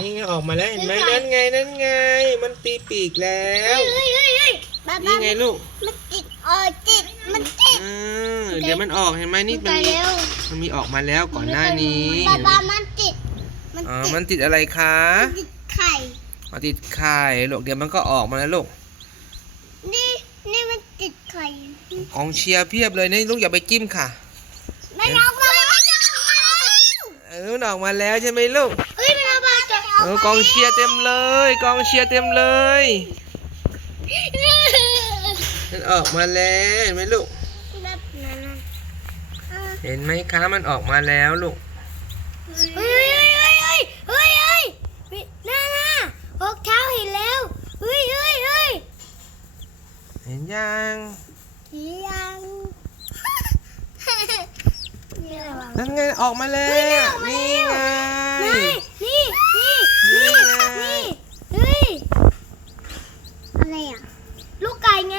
นี่ไงออกมาแล้วเห็นไหมนั่นไงนั่นไง มันตีปีกแล้วเฮ้ยเฮ้ยเฮ้ยบ้านี่บ้าไงลูกมันติดเออติดมันติดอืมเดี๋ยวมันออกเห็นไหมนี่มันตายมีแล้วมันมีออกมาแล้วก่อนหน้านี้บ้าเห็นไหมบ้ามันติดมันอ๋อติดมันติดอะไรคะมันติดไข่มาติดไข่ลูกเดี๋ยวมันก็ออกมาแล้วลูกนี่นี่มันติดไข่กองเชียร์เพียบเลยนี่ลูกอย่าไปจิ้มค่ะมันออกมาแล้วมันออกมาแล้วเออมันออกมาแล้วใช่ไหมลูกเฮ้ยมัน ออกมาแล้วเออกองเชียร์เต็มเลย กองเชียร์เต็มเลยมันออกมาแล้วเห็นไหมลูกแบบนั้นน่ะอะเห็นไหมคะมันออกมาแล้วลูกเฮ้ยเฮ้ยเฮ้ยเฮ้ยเฮ้ยเฮ้ยเฮ้ยน่าน่าหกเท้าเห็นแล้วเฮ้ยเฮ้ยเฮ้ยเห็นยังยังนี่อะไรวะนั่นไงออกมาแล้เฮ้ยมันออกมาวนี่แล้วไง นี่นี่ นี่ นี่ไง นี่เฮ้ย อะไรอะ ลูกไก่ไง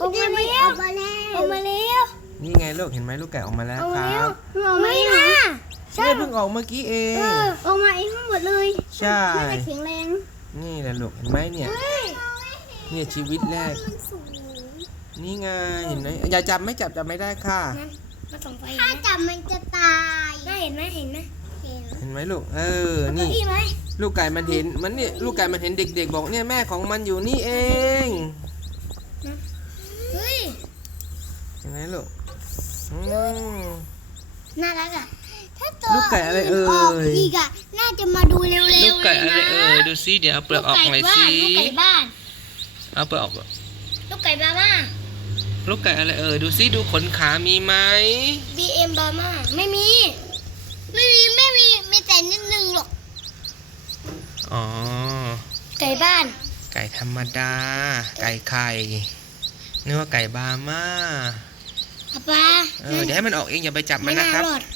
ออก มาแล้วออกมาแล้วออกมาแล้วนี่ไงลูกเห็นไหมลูกไก่ออกมาแล้วออกคมารัแล้วบออกมาแล้วใช่เนี่ยเพิ่งออกเมื่อกี้เอง เออออกมาเองทั้งหมดเลยใช่น่าจะแข็งแรงนี่แหละลูกเห็นไหมเนี่ยเฮ้ยเนี่ยชีวิตแรกมันสูงนี่ไงเห็นไหมอย่าจับไม่จับจับไม่ได้ค่ะนั่นมาส่องไฟถ้าจับมันจะตายน่าเห็นไหมเห็นไหมเห็นเห็นไหมลูก เออเอาเก้านี่อี้ไหมลูกไก่มันเห็นมันเนี่ยลูกไก่มันเห็นเด็ก ๆ บอกเนี่ยแม่ของมันอยู่นี่เองเฮ้ยเห็นไหมลูกอืม น่ารักอะ ถ้าตัวลูกไก่อะไรเอ่ยกอีกอะ น่าจะมาดูเร็วๆลูกไก่อะไรลยนเอ่ยดูซิเดี๋ยวเอาเปลือกออกหน่อยสิลูกไก่บ้าน เอาเปลือกออกลูกไก่บ้าน ลูกไก่บาม่า ลูกไก่อะไรเอ่ยดูซิดูขนขามีไหม BM บาม่า ไม่มี ไม่มี ไม่มี มีแต่นิดนึงหรอก อ๋อ ไก่บ้าน ไก่ธรรมดา ไก่ไข่นึกว่าไก่บาม่า ป๊าป๊าเออเดี๋ยวให้มันออกเองอย่าไปจับมัไม่นนะน่าครับ รอด